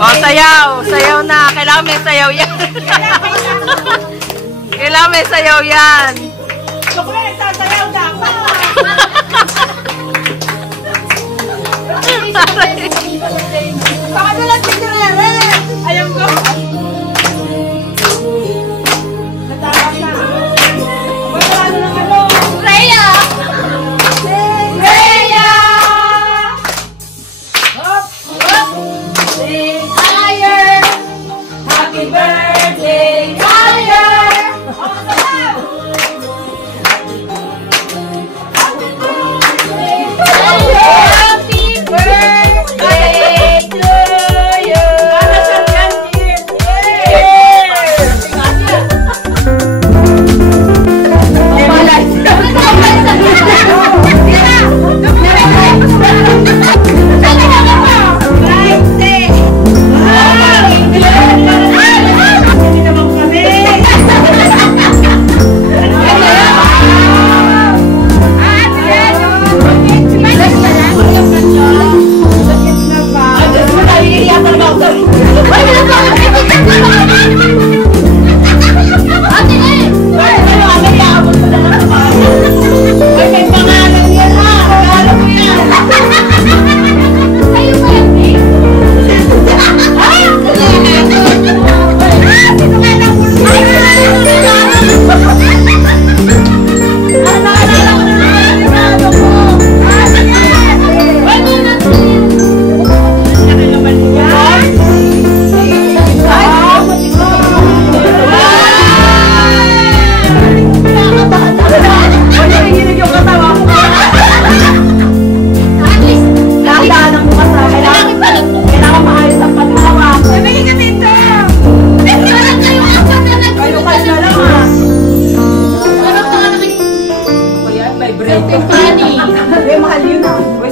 Oh, sayaw. Sayaw na. Kailangan may sayaw yan. Kailangan may sayaw yan. Gusto ko na nagsasayaw na ako. Baka nalang sinirere. Ayaw ko. Natawag na. Wala na ng ano. Rhea! Rhea! Hop! Hop! Sing higher! Happy birthday, higher!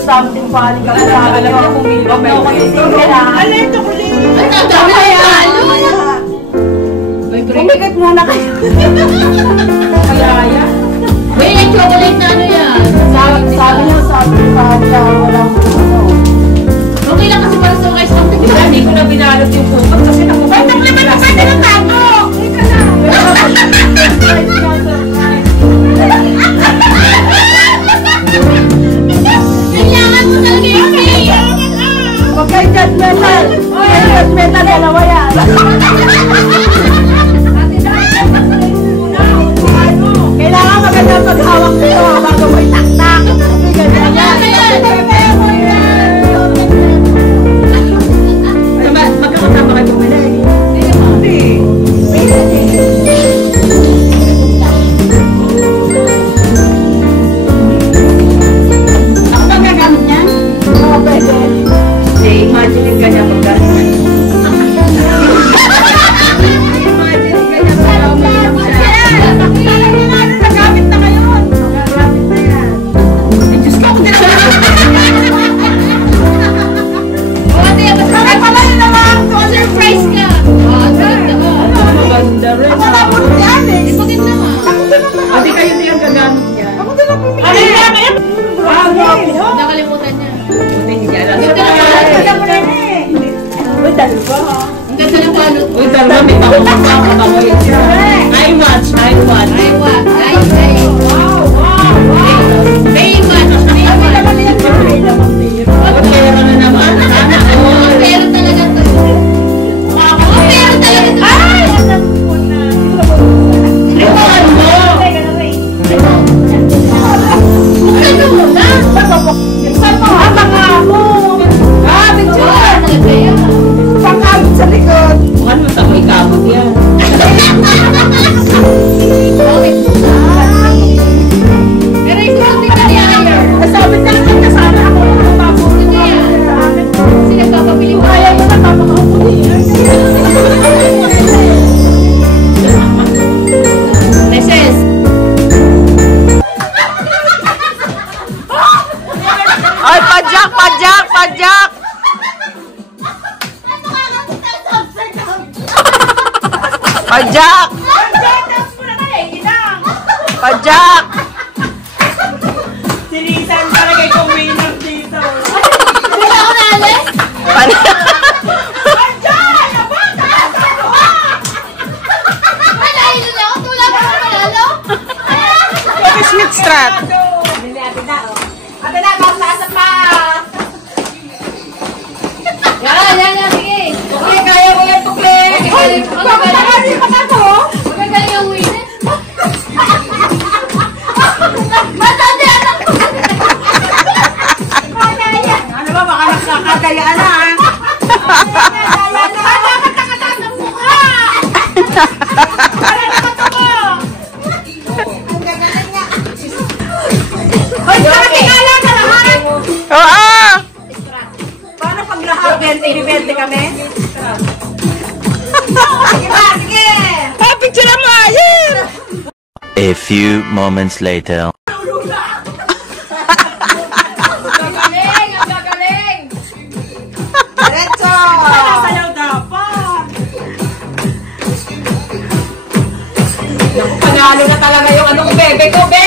Something funny ka sa alam mo kung may ano ito ko din. Umigat muna kayo. Kaya wait, yung chocolate na ano yan? Sabi niya walang ano. Okay lang kasi para sa guys something. Hindi ko na binalot yung kupot kasi nakukuha. Pwede ng tago! Hindi ka na. Kailangan mo talaga yung cake! Huwag kayo judgmental. Judgmental dalawa yan. Kailangan magandang paghawak nito bago mo itaktak. Magkakasama kayo kumilig. Hindi. Ako ba gagamit niyan? Oo, pwede. Hindi, imagine ka niya maggamit. Nakalimutan niya. Uy, dalawa. Ang ganda ng balot. Uy, dalawa. May pangulong pa. I watch. Wow. May match. Pero na naman. Pero talaga to. Pero talaga to. Ay! Pangabot sa likod. Mukhang matamoy-kabot yan. Pero ikaw, di ka niyayer. Nasabit na lang na sana ako ng mababot. Sige yan. Kasi nagpapabili mo. Ayaw mo na tapos ako po Meses. Ay, padyak! Padyak! Sinisan para kay Kuminang dito. Hindi ako naalis. strat. Bili ate na, oh. Ate na, bang taas pa. Yan, sige. Okay, kaya mo yan, tukli. Ay, Pagkakasi pa na to. Magagaling yung winner. Matandi, anak ko. Ano ba, baka nagkakadayaan na, ha? Hoy, nakakilala ka lahat! Oo! Paano pag lahat 20-20 kami? Sige ba, sige! Ah, picture mo, ayun! A few moments later. Gagaling, ang gagaling. Diretso! Sayaw dapat! Naku, panalo na talaga yung anong bebe ko, be!